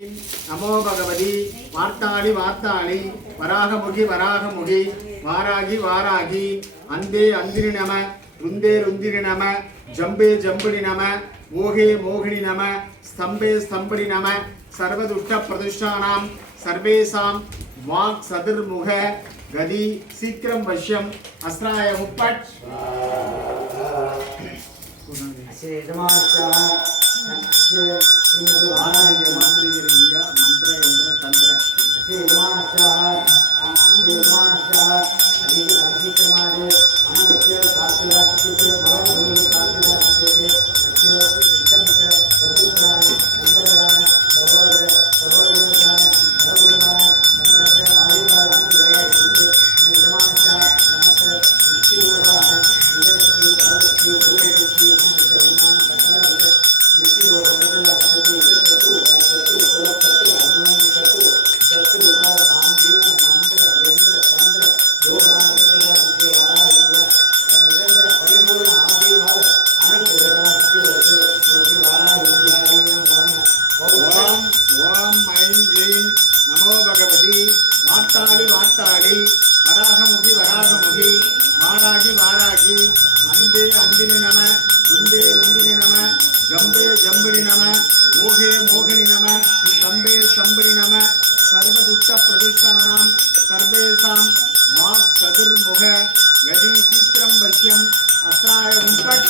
நமோ பகவதி வார்த்தாளி வார்த்தாளி வராகமுகி வராகமுகி வாராகி வாராகி அந்தே அந்திரி நம ருந்தே ருந்திரி நம ஜம்பே ஜம்புடி நம மோகே மோகினி நம ஸ்தம்பே ஸ்தம்படி நம சர்வதுஷ்ட பிரதுஷ்டானாம் சர்வேசாம் வாக் சதுர்முக கதி சீக்கிரம் வஷ்யம் அஸ்ராய முப்பட் வார்த்தாளி வார்த்தாளி வராகமுகி வராகமுகி வாராகி வாராகி அந்தே அந்தினி நம ருந்தே ருந்தினி நம ஜம்பே ஜம்பினி நம மோகே மோகினி நம ஸ்தம்பே ஸ்தம்பினி நம சர்வதுஷ்ட பிரதிஷ்டானாம் சர்வேசாம் வாக் சதுர்முக கதி சீக்கிரம் வஷ்யம் அஸ்ராய முப்பட்